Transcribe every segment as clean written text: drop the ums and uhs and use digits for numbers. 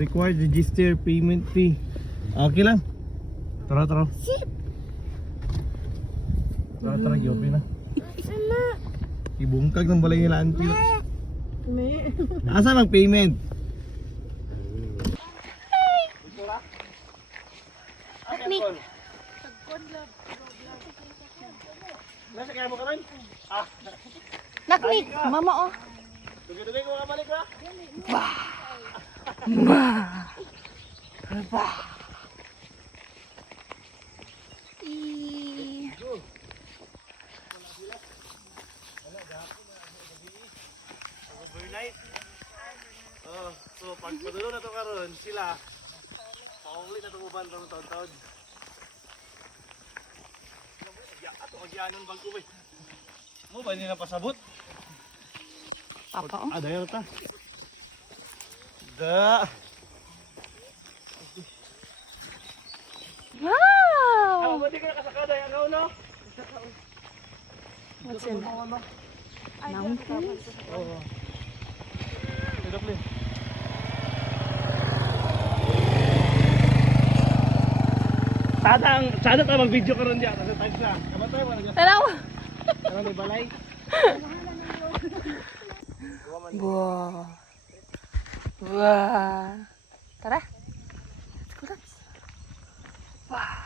Required register payment fee. Okay lang. Tara, tara. Tara, tara, Gyopi na. Ibungkag ng balay nila, auntie. Asa ang payment? Naknik. Nasa kaya mo ka rin? Naknik. Mama oh. Dugay-dugay ko makabalik ba? Overnight. Oh, so pag padulo na to karon sila paulit na tumuban ng taon-taon. Ya, ato agyanon bang ko. Mo ba nila pasabot? Papa oh. Dayo ta. Da. Wow! Ba di ka nakasakada yan no? What's in that? Mountains? Oo. Tidap ni. Sada ta mag-video karon diya kasi tags lang. Kamatay mo na. Tanaw! Karon di balay. Wow. Wow. Tara. Let's go, let's. Wow.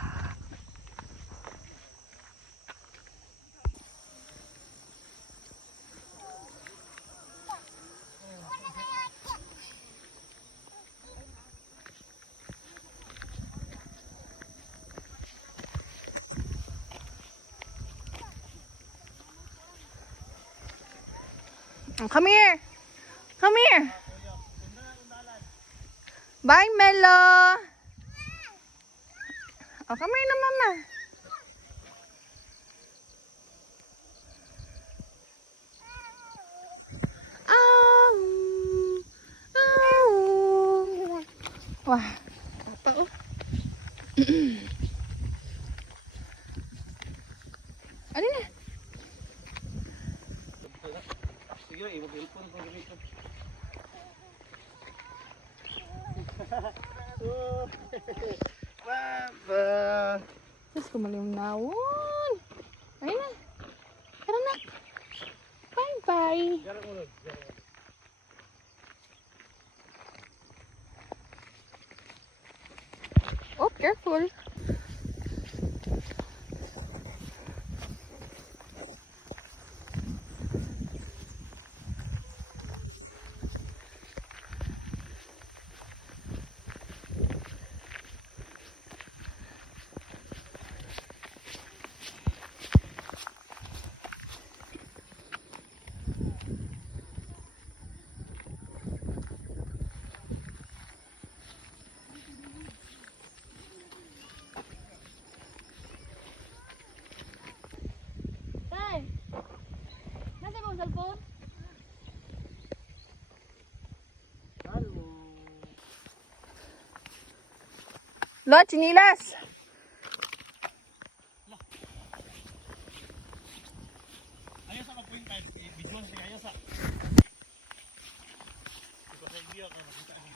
Come here. Come here. Bye, Melo. Oh, come here na, Mama. Wah. Apa oh? Ano na? Sige, i-telepon ko dito. Papa. Terus kumalim nawon. Ayun na. Tara na. Bye-bye. Oh, careful. Cellphone? Lo, chinilas. Ayos sa point time, video na siya ayos sa. Ito sa video ka nakita niyo.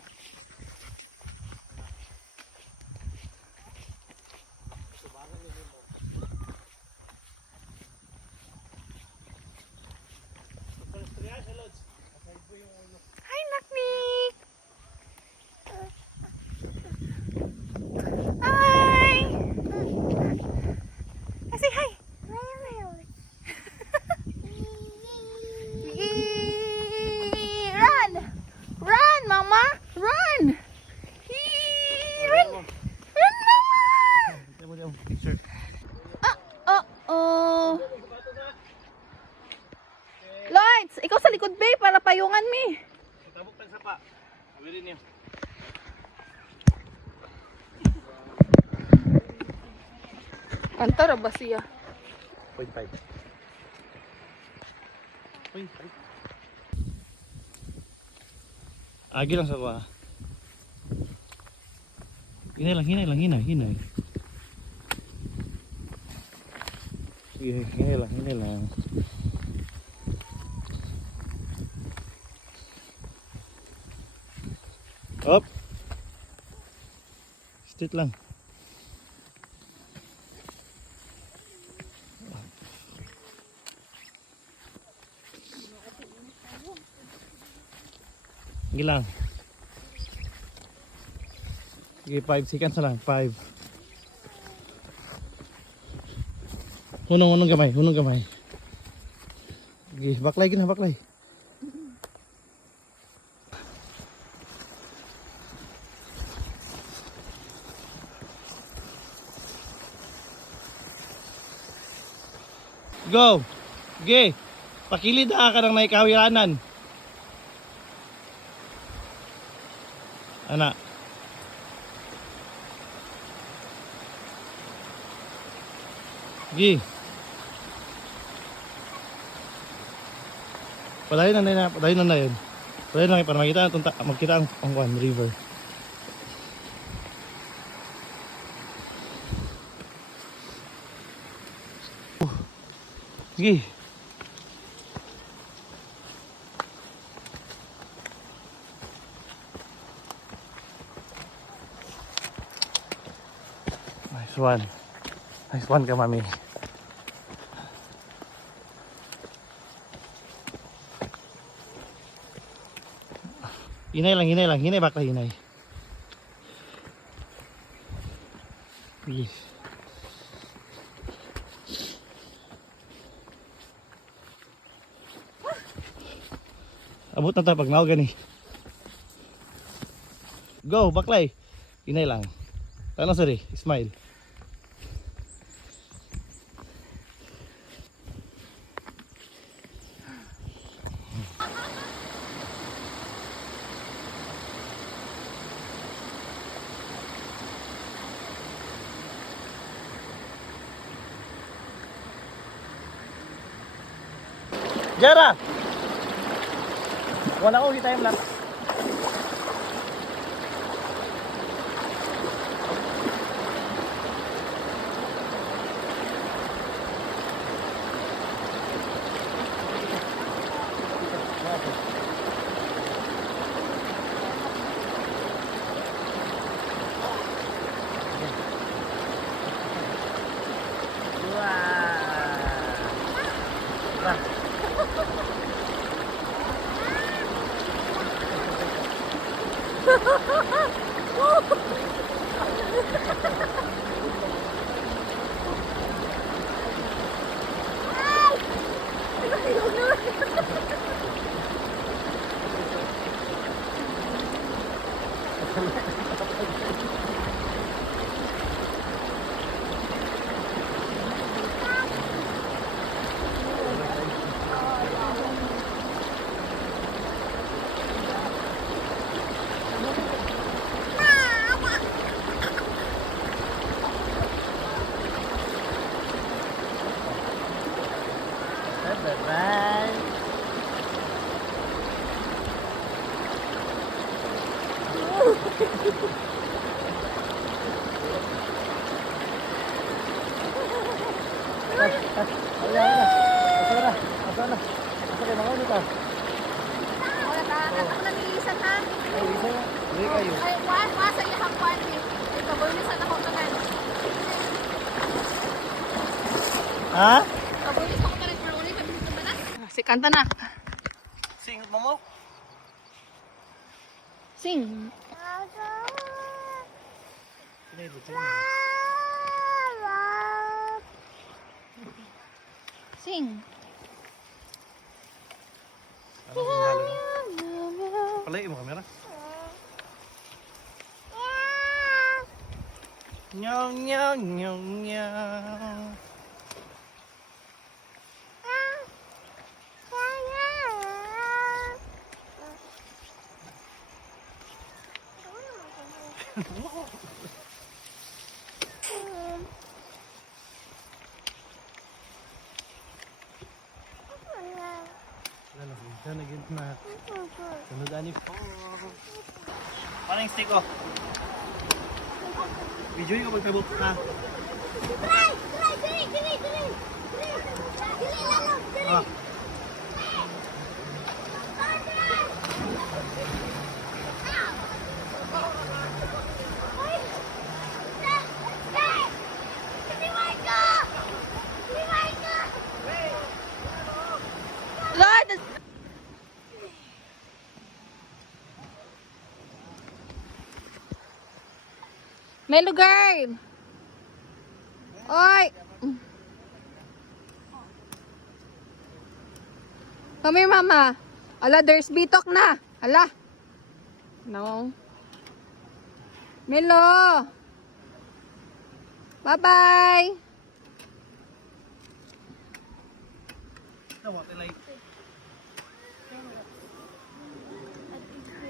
Subaran niyo mo. Hi, Naknik. Hi. Say hi. Run. Run, Mama. Run. Run. Run, Mama. Picture. Oh. Lights, ikaw sa likod, babe, para payungan mi. Tabok tag sapa. Awili niyo. Antara ba siya? 0.5. Agi lang sa kuha. Hinay lang, hinay. Sige, hinay lang. Up. Street lang. Sige lang. Sige, 5 seconds na lang. 5. Hunong gamay, hunong gamay. Sige, baklay gina, baklay. Go! Sige! Pakilid ka ng naikawianan. Anak. Sige. Padayon na yun. Padayon na para magkita ang river. Sige. Nice one. Nice one ka, mami. Hinay lang. Hinay bakla, hinay. Sige. Abot na tayo pag naugan eh. Go, baklay. Hinay lang. Tanong sorry, smile. Jara! Wala ko kita yung lang. Bye-bye. Asa kayo mga ulit ah? Wala ka. Ako na nilisan ha. Ay, isa na. Hindi kayo. Ay, wala sa iyang kwan eh. Ay, kabulisan ako tanan. Ha? Kabulis ako tanan. Pero ulit kami sa banas. Si kanta na. Sing mo mo? Sing. Sing. Palay mo kamera. Nyaw nyaw nyaw nyaw. Sana gid na. Sunod ani po. Parang stick oh. Video ko pagkabot na. Try, dili. Dili lang. Ah. Melo girl! Oy! Come here, mama. Ala, there's bitok na. Ala. No. Melo! Bye-bye! Tama, tilay.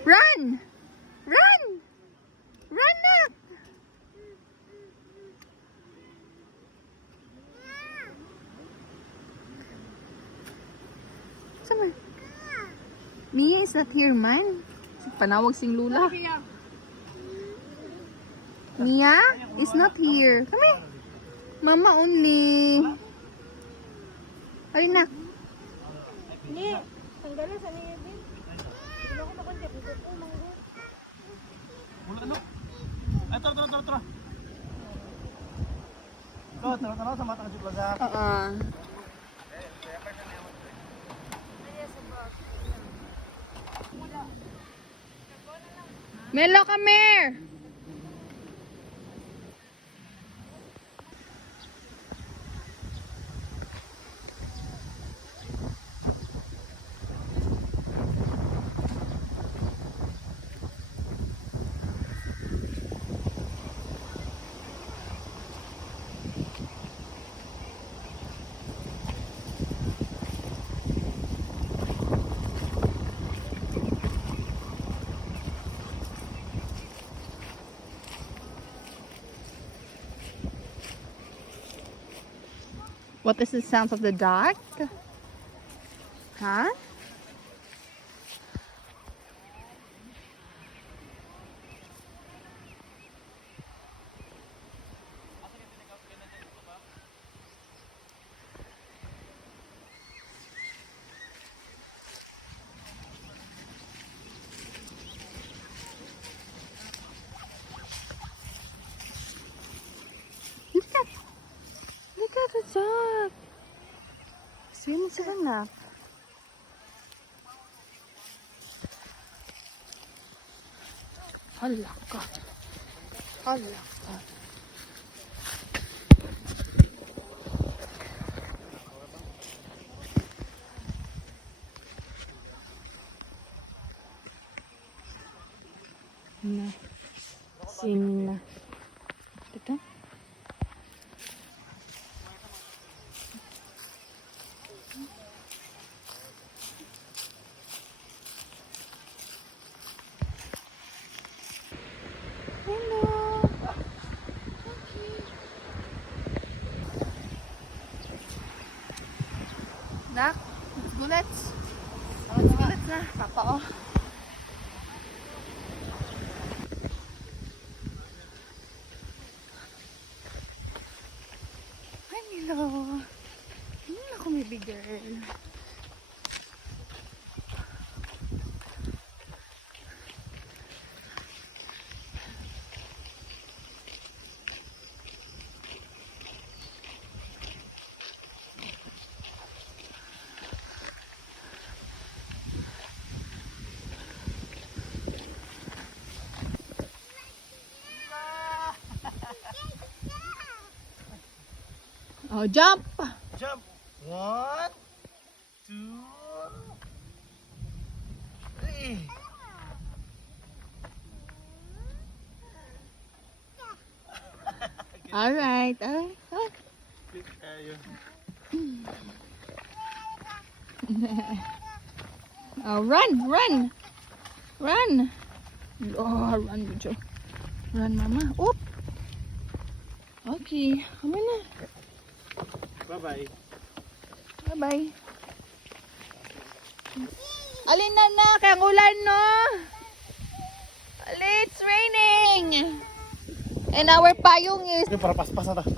Run! Run! Run na! Sama. Mia is not here, man. Panawag sing lula. Mia is not here. Come here. Mama only. Ay na. Ni, tanggalan sa niya, Bin. Hindi ako makontek. Ito po, manggo. Wala no? Ay, tara. Ito, tara sa matang si Plaza. Melo, come here. What is the sound of the dark? Huh? Look at the dog. Swimming sa anak. Hala ka. Hala ka. Na. Sing na. Ito. Hello. Okay. Nak, let's go, let's. Let's go, let's na. Papa, oh. Hi, Milo. Ako, may big girl. Oh, jump! Jump. 1, 2, 3. Alright, alright. Ayun. Oh, run, run! Run! Oh, run, Bujo. Run, mama. Oop! Okay, come on na. Bye-bye. Bye-bye. Alin na, kaya ang ulan, no? Ali, it's raining! And our payong is... Okay, para paspas na ta.